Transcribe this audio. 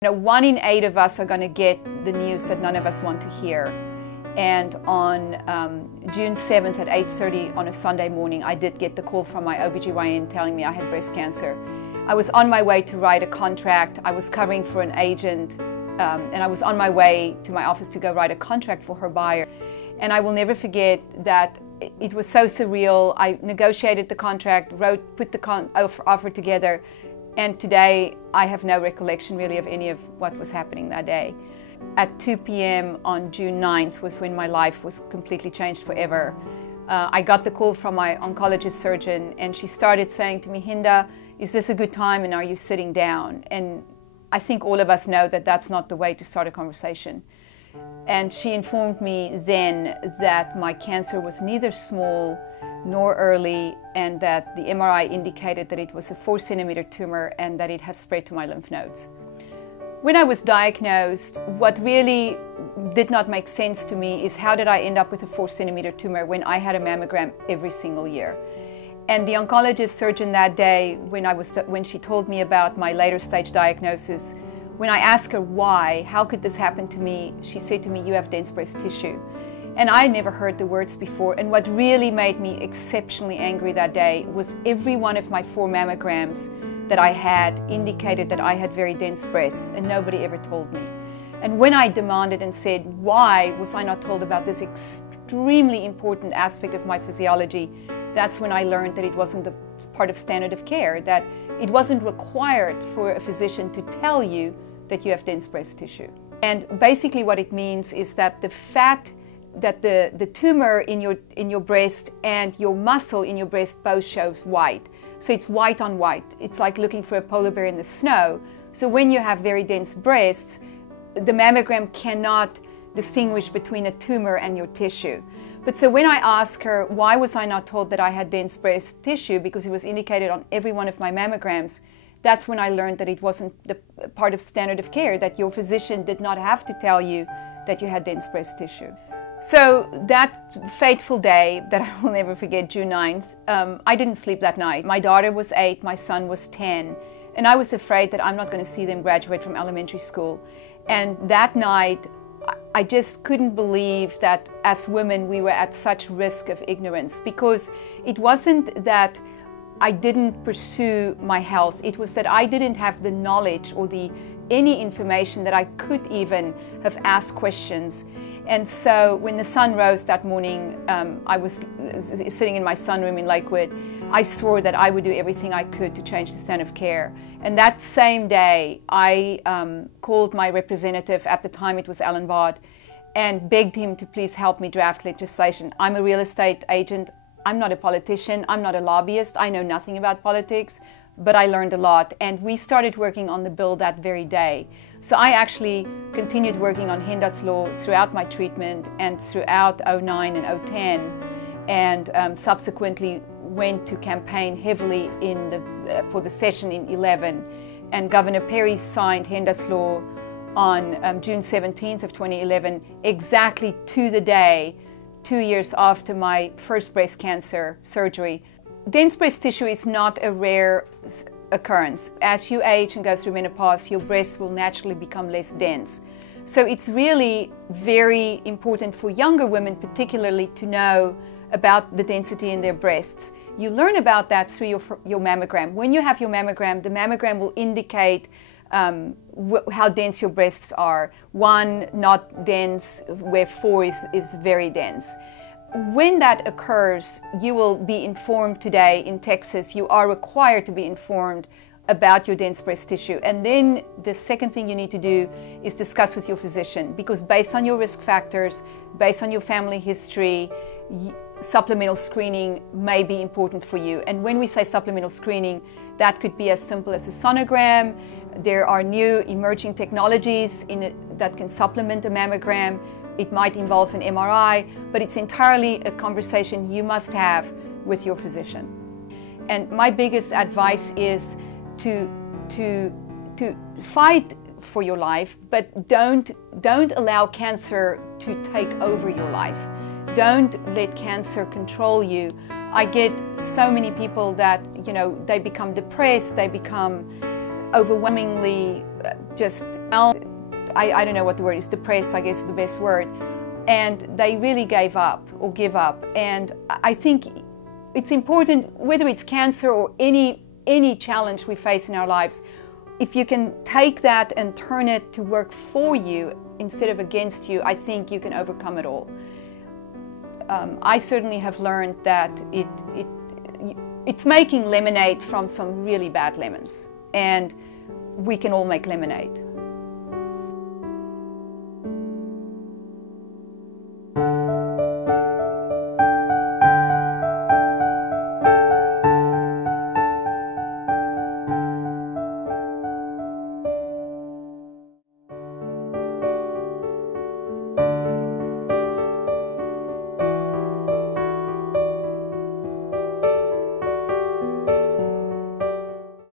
1 in 8 of us are going to get the news that none of us want to hear. And on June 7th at 8:30 on a Sunday morning, I did get the call from my OBGYN telling me I had breast cancer. I was on my way to write a contract. I was covering for an agent, and I was on my way to my office to go write a contract for her buyer. And I will never forget that it was so surreal. I negotiated the contract, put the offer together, and today I have no recollection really of any of what was happening that day. At 2 p.m. on June 9th was when my life was completely changed forever. I got the call from my oncologist surgeon, and she started saying to me, "Henda, is this a good time and are you sitting down?" And I think all of us know that that's not the way to start a conversation. And she informed me then that my cancer was neither small nor early, and that the MRI indicated that it was a 4-centimeter tumor and that it has spread to my lymph nodes. When I was diagnosed, what really did not make sense to me is how did I end up with a 4-centimeter tumor when I had a mammogram every single year? And the oncologist surgeon that day, when she told me about my later stage diagnosis, when I asked her why, how could this happen to me, she said to me, "You have dense breast tissue." And I never heard the words before. And what really made me exceptionally angry that day was every one of my 4 mammograms that I had indicated that I had very dense breasts, and nobody ever told me. And when I demanded and said, why was I not told about this extremely important aspect of my physiology, that's when I learned that it wasn't the part of standard of care, that it wasn't required for a physician to tell you that you have dense breast tissue. And basically what it means is that the fact that the tumor in your breast and your muscle in your breast both shows white. So it's white on white. It's like looking for a polar bear in the snow. So when you have very dense breasts, the mammogram cannot distinguish between a tumor and your tissue. But so when I asked her, why was I not told that I had dense breast tissue, because it was indicated on every one of my mammograms, that's when I learned that it wasn't the part of standard of care, that your physician did not have to tell you that you had dense breast tissue. So that fateful day that I will never forget, June 9th, I didn't sleep that night. My daughter was 8, my son was 10, and I was afraid that I'm not going to see them graduate from elementary school. And that night, I just couldn't believe that as women we were at such risk of ignorance, because it wasn't that I didn't pursue my health, it was that I didn't have the knowledge or any information that I could even have asked questions. And so when the sun rose that morning, I was sitting in my sunroom in Lakewood. I swore that I would do everything I could to change the standard of care. And that same day, I called my representative, at the time it was Alan Vaught, and begged him to please help me draft legislation. I'm a real estate agent. I'm not a politician. I'm not a lobbyist. I know nothing about politics, but I learned a lot. And we started working on the bill that very day. So I actually continued working on Henda's law throughout my treatment and throughout 2009 and 2010, and subsequently went to campaign heavily for the session in 2011. And Governor Perry signed Henda's law on June 17th of 2011, exactly to the day, 2 years after my first breast cancer surgery. Dense breast tissue is not a rare occurrence. As you age and go through menopause, your breasts will naturally become less dense. So it's really very important for younger women particularly to know about the density in their breasts. You learn about that through your mammogram. When you have your mammogram, the mammogram will indicate how dense your breasts are. 1 not dense, where 4 is very dense. When that occurs, you will be informed today in Texas. You are required to be informed about your dense breast tissue. And then the second thing you need to do is discuss with your physician, because based on your risk factors, based on your family history, supplemental screening may be important for you. And when we say supplemental screening, that could be as simple as a sonogram. There are new emerging technologies that can supplement a mammogram. It might involve an MRI, but it's entirely a conversation you must have with your physician. And my biggest advice is to fight for your life, but don't allow cancer to take over your life. Don't let cancer control you. I get so many people that, they become depressed, they become overwhelmingly just, I don't know what the word is, depressed, I guess is the best word. And they really gave up or give up. And I think it's important, whether it's cancer or any challenge we face in our lives, if you can take that and turn it to work for you instead of against you, I think you can overcome it all. I certainly have learned that it's making lemonade from some really bad lemons, and we can all make lemonade.